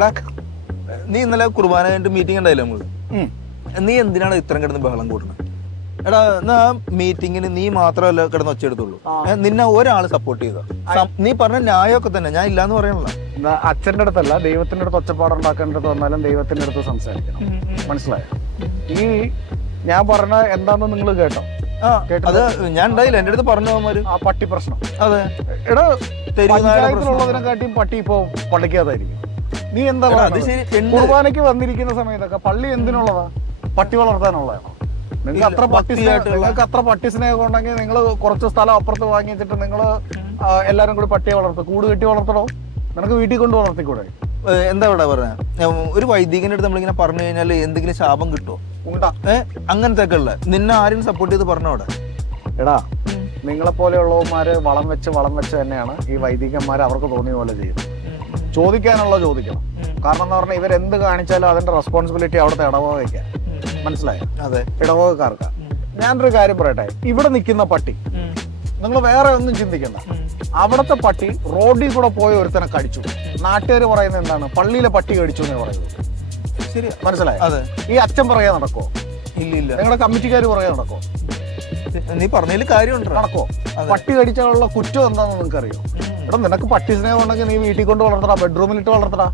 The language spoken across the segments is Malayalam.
എടാ നീ ഇന്നലെ കുർബാന കഴിഞ്ഞിട്ട് മീറ്റിംഗ് ഉണ്ടായില്ല നമ്മള്, നീ എന്തിനാണ് ഇത്രയും കിടന്ന് ബഹളം കൂടുന്നത്? എടാ എന്നാ മീറ്റിങ്ങിന് നീ മാത്രമല്ല കിടന്ന് ഒച്ചയെടുത്തുള്ളൂ, നിന്നെ ഒരാള് സപ്പോർട്ട് ചെയ്ത. നീ പറഞ്ഞ ന്യായമൊക്കെ തന്നെ, ഞാൻ ഇല്ലാന്ന് പറയണല്ലോ. അച്ഛന്റെ അടുത്തല്ല ദൈവത്തിന്റെ അടുത്ത് ഒച്ചപ്പാടുണ്ടാക്കേണ്ടത് വന്നാലും ദൈവത്തിന്റെ അടുത്ത് സംസാരിക്കണം, മനസ്സിലായോ? ഈ ഞാൻ പറഞ്ഞ എന്താന്ന് നിങ്ങൾ കേട്ടോ? അത് ഞാൻ ഉണ്ടായില്ല, എന്റെ അടുത്ത് പറഞ്ഞു പോകാൻ ആ പട്ടി പ്രശ്നം. അതെ എടാ, പഞ്ചായത്തിലുള്ളതിനെക്കാട്ടിയും പട്ടി ഇപ്പൊ പള്ളിക്കാതായിരിക്കും. നീ എന്താ കുർബാനയ്ക്ക് വന്നിരിക്കുന്ന സമയത്തൊക്കെ പള്ളി എന്തിനുള്ളതാ? പട്ടി വളർത്താനുള്ളതാണോ? നിങ്ങൾക്ക് അത്ര പട്ടി സ്നേഹം ഉണ്ടെങ്കിൽ നിങ്ങൾ കുറച്ച് സ്ഥലം അപ്പുറത്ത് വാങ്ങി വെച്ചിട്ട് നിങ്ങൾ എല്ലാരും കൂടി പട്ടിയെ വളർത്തും, കൂട് കെട്ടി വളർത്തണോ? നിനക്ക് വീട്ടിൽ കൊണ്ട് വളർത്തിക്കൂടെ? എന്താ ഇവിടെ പറഞ്ഞ ഒരു വൈദികന്റെ അടുത്ത് നമ്മളിങ്ങനെ പറഞ്ഞു കഴിഞ്ഞാൽ എന്തെങ്കിലും ശാപം കിട്ടുമോ? അങ്ങനത്തെ ഒക്കെ ഉള്ള നിന്നെ ആരും സപ്പോർട്ട് ചെയ്ത് പറഞ്ഞോടെ? എടാ, നിങ്ങളെ പോലെയുള്ളവന്മാര് വളം വെച്ച് തന്നെയാണ് ഈ വൈദികന്മാർ അവർക്ക് തോന്നിയ പോലെ ചെയ്യുന്നത്. ചോദിക്കാനുള്ള ചോദിക്കണം. കാരണം എന്ന് പറഞ്ഞാൽ ഇവരെന്ത് കാണിച്ചാലും അതിന്റെ റെസ്പോൺസിബിലിറ്റി അവിടുത്തെ ഇടവകയ്ക്ക്, മനസ്സിലായോ? അതെ, ഇടവകക്കാർക്ക്. ഞാനൊരു കാര്യം പറയട്ടെ, ഇവിടെ നിൽക്കുന്ന പട്ടി നിങ്ങൾ വേറെ ഒന്നും ചിന്തിക്കണ്ട. അവിടത്തെ പട്ടി റോഡിൽ കൂടെ പോയ ഒരുത്തനെ കടിച്ചു. നാട്ടുകാർ പറയുന്നത് എന്താണ്? പള്ളിയിലെ പട്ടി കടിച്ചു എന്ന് പറയുന്നത്. ശരി, മനസ്സിലായോ? അതെ. ഈ അച്ഛൻ പറയാൻ നടക്കോ? ഇല്ല. നിങ്ങളുടെ കമ്മിറ്റിക്കാർ പറയാൻ നടക്കോ? നീ പറഞ്ഞതിൽ കാര്യമുണ്ട്. നടക്കോ? പട്ടി കടിച്ചാലുള്ള കുറ്റം എന്താണെന്ന് നിനക്കറിയോ? എടാ, നിനക്ക് പട്ടി സ്നേഹം ഉണ്ടെങ്കിൽ നീ വീട്ടിൽ കൊണ്ട് വളർത്തടാ, ബെഡ്റൂമിലിട്ട് വളർത്തടാ.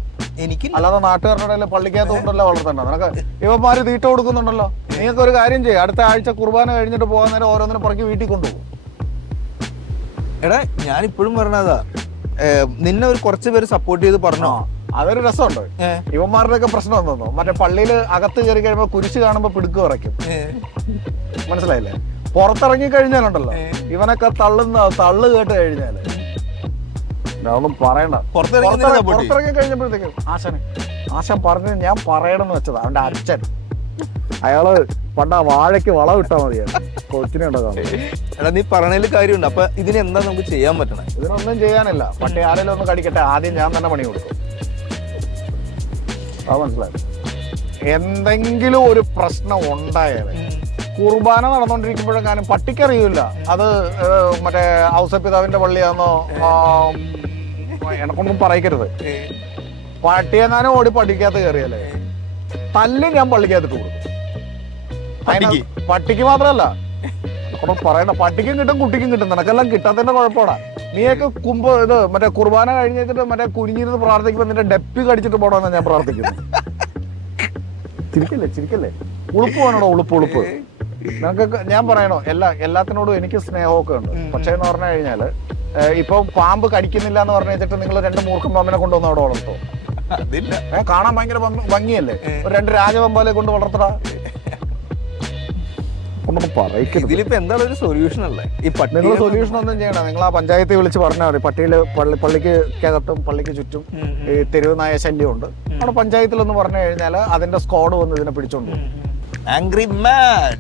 എനിക്ക് അല്ലാതെ നാട്ടുകാരുടെ ഇടയിൽ പള്ളിക്കകത്ത് കൊണ്ടല്ലോ വളർത്തണ്ട. നിനക്ക് ഇവന്മാര് തീറ്റ കൊടുക്കുന്നുണ്ടല്ലോ. നീയൊക്കെ ഒരു കാര്യം ചെയ്യും, അടുത്ത ആഴ്ച കുർബാന കഴിഞ്ഞിട്ട് പോകാൻ നേരം ഓരോന്നിനും പുറകെ വീട്ടിൽ കൊണ്ടുപോകും. എടാ, ഞാൻ ഇപ്പോഴും പറഞ്ഞതാ, നിന്നെ ഒരു കുറച്ച് പേര് സപ്പോർട്ട് ചെയ്ത് പറഞ്ഞോ. അതൊരു രസമുണ്ട്. ഇവന്മാരുടെ ഒക്കെ പ്രശ്നം എന്തോ, മറ്റേ പള്ളിയിൽ അകത്ത് കയറി കഴിയുമ്പോ കുരിശ് കാണുമ്പോ പിടുക്ക് പറയ്ക്കും, മനസ്സിലായില്ലേ? പുറത്തിറങ്ങി കഴിഞ്ഞാലുണ്ടല്ലോ ഇവനൊക്കെ തള്ളു കേട്ട് കഴിഞ്ഞാല് ഒന്നും പറയണ്ട. പുറത്തിറങ്ങി കഴിഞ്ഞപ്പോഴത്തേക്കും ആശാൻ പറഞ്ഞത് ഞാൻ പറയണമെന്ന് വെച്ചതാ. അവന്റെ അച്ഛൻ, അയാള് പണ്ട വാഴയ്ക്ക് വളം ഇട്ടാ മതിയാണ് കൊച്ചിനെ ഉണ്ടാകാൻ. എടാ, നീ പറഞ്ഞതിൽ കാര്യമുണ്ട്. അപ്പൊ ഇതിനെന്താ നമുക്ക് ചെയ്യാൻ പറ്റണേ? ഇതിനൊന്നും ചെയ്യാനില്ല. പട്ടി ആരെങ്കിലും ഒന്ന് കടിക്കട്ടെ, ആദ്യം ഞാൻ തന്നെ പണി കൊടുക്കും. അത് മനസ്സിലായി. എന്തെങ്കിലും ഒരു പ്രശ്നം ഉണ്ടായാലേ കുർബാന നടന്നുകൊണ്ടിരിക്കുമ്പോഴെങ്ങാനും പട്ടിക്കറിയില്ല അത് മറ്റേ ഔസപിതാവിന്റെ പള്ളിയാന്നോ എനക്കൊന്നും പറയിക്കരുത്. പട്ടിയെങ്ങാനും ഓടി പള്ളിക്കകത്ത് കയറിയല്ലേ തല്ല് ഞാൻ പള്ളിക്കകത്തിട്ട് കൊടുക്കും. പട്ടിക്ക് മാത്രമല്ല പറയണ്ട, പട്ടിക്കും കിട്ടും കുട്ടിക്കും കിട്ടും. നിനക്കെല്ലാം കിട്ടാത്തതിന്റെ കുഴപ്പമാടാ. നീയൊക്കെ മറ്റേ കുർബാന കഴിഞ്ഞിട്ട് മറ്റേ കുനിഞ്ഞിരുന്ന് പ്രാർത്ഥിക്കുമ്പോ നിന്റെ ഡെപ്പി കടിച്ചിട്ട് പോടാന്നാ ഞാൻ പ്രാർത്ഥിക്കുന്നത്. ചിരിക്കല്ലേ. ഉളുപ്പ് വേണോ? ഉളുപ്പ്. നിനക്കൊക്കെ ഞാൻ പറയണോ, എല്ലാത്തിനോടും എനിക്ക് സ്നേഹമൊക്കെ ഉണ്ട്. പക്ഷേ എന്ന് പറഞ്ഞു കഴിഞ്ഞാല് ഇപ്പൊ പാമ്പ് കടിക്കുന്നില്ല എന്ന് പറഞ്ഞു വെച്ചിട്ട് നിങ്ങൾ 2 മൂർഖൻ പാമ്പിനെ കൊണ്ടുവന്ന് അവിടെ വളർത്തോ? കാണാൻ ഭയങ്കര ഭംഗിയല്ലേ? ഒരു 2 രാജപമ്പാലെ കൊണ്ട് വളർത്തടാ. ഇതിലിപ്പോ എന്താണ് ഒരു സൊല്യൂഷൻ അല്ലേ? ഈ നിങ്ങൾ സൊല്യൂഷൻ ഒന്നും ചെയ്യണം. നിങ്ങൾ ആ പഞ്ചായത്തിൽ വിളിച്ച് പറഞ്ഞാൽ മതി. പട്ടിയില് പള്ളിക്കകത്തും പള്ളിക്ക് ചുറ്റും ഈ തെരുവ് നായ ശല്യമുണ്ട്. അവിടെ പഞ്ചായത്തിലൊന്ന് പറഞ്ഞു കഴിഞ്ഞാൽ അതിന്റെ സ്ക്വാഡ് വന്ന് ഇതിനെ പിടിച്ചോണ്ട് ആംഗ്രി മാൻ